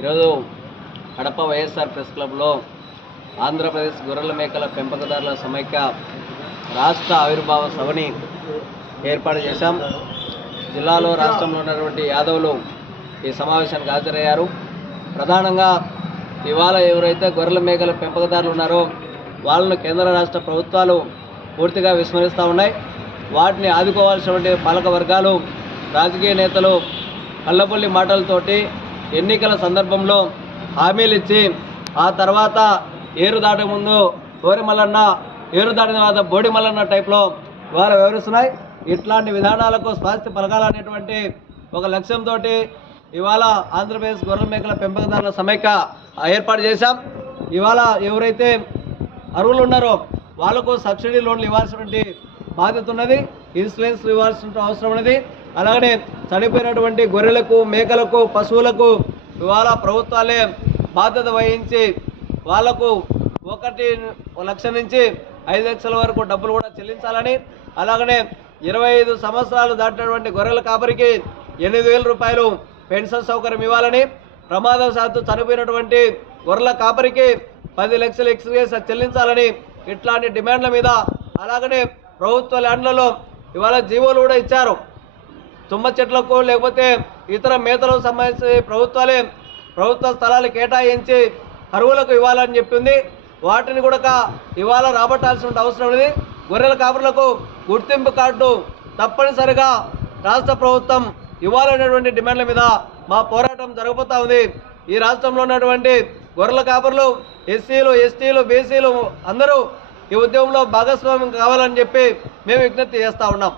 ఈరోజు కడప వైఎస్ఆర్ ప్రెస్ క్లబ్లో ఆంధ్రప్రదేశ్ గొర్రెల మేకల పెంపకదారుల సమైక్య రాష్ట్ర ఆవిర్భావ సభని ఏర్పాటు చేశాం. జిల్లాలో రాష్ట్రంలో ఉన్నటువంటి యాదవులు ఈ సమావేశానికి హాజరయ్యారు. ప్రధానంగా ఇవాళ ఎవరైతే గొర్రెల మేకల పెంపకదారులు ఉన్నారో వాళ్ళను కేంద్ర రాష్ట్ర ప్రభుత్వాలు పూర్తిగా విస్మరిస్తూ ఉన్నాయి. వాటిని ఆదుకోవాల్సినటువంటి పాలక వర్గాలు రాజకీయ నేతలు కళ్ళబొల్లి మాటలతోటి ఎన్నికల సందర్భంలో హామీలు ఇచ్చి ఆ తర్వాత ఏరు దాటక ముందు కోరి మల్లన్న ఏరు దాటిన తర్వాత బోడి మల్లన్న టైప్లో ఇవాళ వివరిస్తున్నాయి ఇట్లాంటి విధానాలకు స్వాస్థ్య పలకాలనేటువంటి ఒక లక్ష్యంతో ఇవాళ ఆంధ్రప్రదేశ్ గొర్రెల మేకల పెంపకదారుల సమైక్య ఏర్పాటు చేశాం. ఇవాళ ఎవరైతే అరువులు ఉన్నారో వాళ్ళకు సబ్సిడీ లోన్లు ఇవ్వాల్సినటువంటి బాధ్యత ఉన్నది. ఇన్సూరెన్స్ ఇవ్వాల్సిన అవసరం ఉన్నది. అలాగనే చనిపోయినటువంటి గొర్రెలకు మేకలకు పశువులకు ఇవాళ ప్రభుత్వాలే బాధ్యత వహించి వాళ్ళకు ఒకటి లక్ష నుంచి ఐదు లక్షల వరకు డబ్బులు కూడా చెల్లించాలని అలాగనే ఇరవై ఐదు సంవత్సరాలు దాటినటువంటి గొర్రెల కాపరికి ఎనిమిది వేల రూపాయలు పెన్షన్ సౌకర్యం ఇవ్వాలని ప్రమాదవశాత్తు చనిపోయినటువంటి గొర్రెల కాపరికి పది లక్షలు ఎక్స్గ్రేస్ చెల్లించాలని ఇట్లాంటి డిమాండ్ల మీద అలాగనే ప్రభుత్వ ల్యాండ్లలో ఇవాళ జీవోలు కూడా ఇచ్చారు. తుమ్మ చెట్లకు లేకపోతే ఇతర మేతలకు సంబంధించి ప్రభుత్వాలే ప్రభుత్వ స్థలాలు కేటాయించి కరువులకు ఇవ్వాలని చెప్పింది. వాటిని కూడా ఇవాళ రాబట్టాల్సిన అవసరం ఉంది గొర్రెల కాపురులకు గుర్తింపు కార్డు తప్పనిసరిగా రాష్ట్ర ప్రభుత్వం ఇవ్వాలనేటువంటి డిమాండ్ల మీద మా పోరాటం జరగబోతా ఉంది. ఈ రాష్ట్రంలో ఉన్నటువంటి గొర్రెల కాపరులు ఎస్సీలు ఎస్టీలు బీసీలు అందరూ ఈ ఉద్యమంలో భాగస్వామ్యం కావాలని చెప్పి మేము విజ్ఞప్తి చేస్తూ ఉన్నాం.